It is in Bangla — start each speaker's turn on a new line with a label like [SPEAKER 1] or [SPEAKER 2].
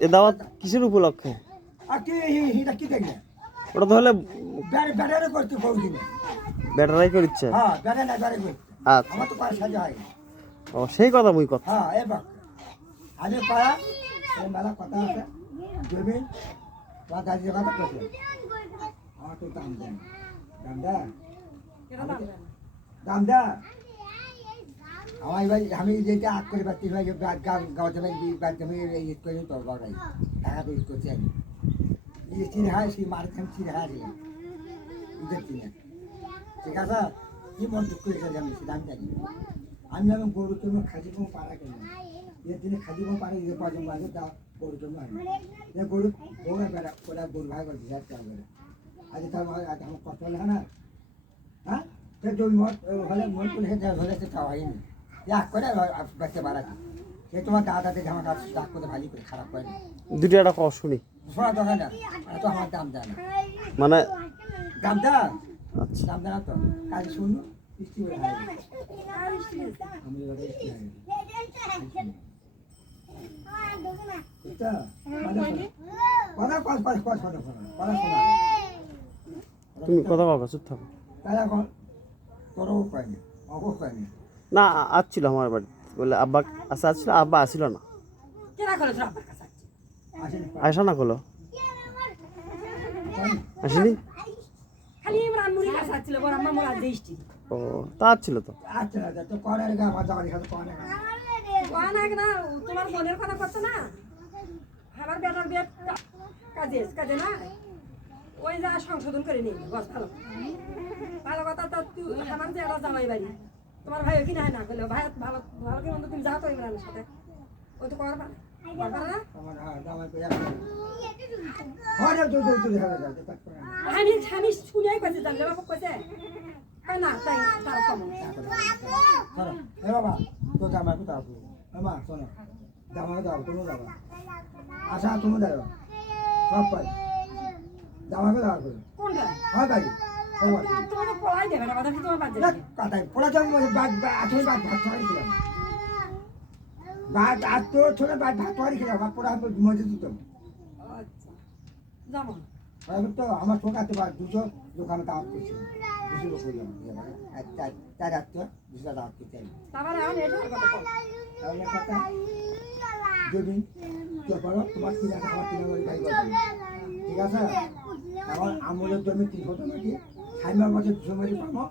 [SPEAKER 1] এ দাওয়াত কিসের উপলক্ষে? ওটা তো হলে
[SPEAKER 2] ব্যাট ব্যাটারে করতে বহুদিন
[SPEAKER 1] ব্যাটারাই করিচ্ছে? আচ্ছা। ও, সেই কথা মুই কথা
[SPEAKER 2] হ্যাঁ পাড়া মেলা কথা আছে। জমি বা দাদি কথা করছে আমার তো দাম দেন। দাম দা দাম দা আমার ভাই আমি যেটা আগ করে পাচ্ছি ভাই গাঁও জমি বাদ জমি ইট করে তোর বাড়াই টাকা তো করছি আমি। এই চিনে হয় সেই মারে আমি চিনে হয় দিলাম ঈদের চিনে ঠিক আছে? কি মন দুঃখ হয়েছে আমি সেটা আমি জানি। আমি আমি খাসি কম পাড়া কেন এর দিনে কম পাড়া ইয়ে পাঁচজন বাজে তা গরুর জন্য এ গরু গরু বেড়া ওরা গরু ভাই করে বিরাট চাল করে। আজ তার আজ আমার কষ্ট হলে না? হ্যাঁ? জমি মত হলে মন করে হলে সে খাওয়া হয়নি। এক করে বাচ্চা বাড়াচ্ছি সে তোমার দাদাতে জামা কাজ ডাক করে ভালি করে খারাপ করে
[SPEAKER 1] দুটো একটা কথা শুনি।
[SPEAKER 2] শোনা দোকান না এত আমার দাম দেয় না।
[SPEAKER 1] মানে
[SPEAKER 2] দাম দেয়?
[SPEAKER 1] আচ্ছা।
[SPEAKER 2] দাম দেয় না তো? কাজ শুনু বৃষ্টি করে হারাই আমি এবার বৃষ্টি হারাই বুঝছ? কথা কথা কথা কথা কথা কথা শোনা
[SPEAKER 1] তুমি কথা বাবা চুপ থাকো।
[SPEAKER 2] তাহলে এখন তোরও পাইনি
[SPEAKER 1] না আসছিল আমার বাড়ি। বলে আব্বা আসা আসছিল আব্বা আসছিল না। আসা না করল আসেনি?
[SPEAKER 3] খালি ইমরান মুড়ি কাছে আসছিল, বড় আম্মা মোরা দেশটি।
[SPEAKER 1] ও তা আসছিল তো।
[SPEAKER 2] আচ্ছা তো করার গা গা।
[SPEAKER 3] কয় না না, তোমার বোনের কথা করছ না? আমার বেটার বিয়ে কাজে কাজে না? ওই যা সংশোধন করে নিই বস ভালো। ভালো কথা তো তুই আমার যে একটা জামাই বাড়ি তোমার ভাই কি না না করলে ভাই ভালো ভালো কি মন্দ তুমি যাও তো ইমরানের সাথে। ওই তো করবা না? না
[SPEAKER 2] হ্যাঁ হয় না না
[SPEAKER 3] আমি আমি শুনেই কইছে জানলে বাবা কইছে। না তাই তার কম
[SPEAKER 2] এ বাবা তো জামাই কোথাও মা শোনো। জামাই দাও তুমি দাও আশা তুমি দাও সব পাই। জামাই দাও করে। হয় ভাই সব
[SPEAKER 3] তোমার তো পড়াই দেবে না বাধা কি তোমার বাদ
[SPEAKER 2] কাটাই পোড়া যাব বাদ আঠুরি বাদ ভাত খাওয়াই ছিলাম? বাদ আজ তো ছোট বাদ ভাত খাওয়াই ছিলাম আর পোড়া মজে দিত।
[SPEAKER 3] আচ্ছা।
[SPEAKER 2] তো আমার ছোট আছে দুশো দোকানে দাওয়াত করছি। দুশো লোক হইলাম চার আটটা দুশো দাওয়াত করতে
[SPEAKER 3] কম
[SPEAKER 2] তাহলে যদি তোমার তিন আছে আমার তিন বাড়ি ঠিক আছে? আমার আমলের জমি টাকা দিয়ে সাইমার মাঝে দুশো মারি পাবো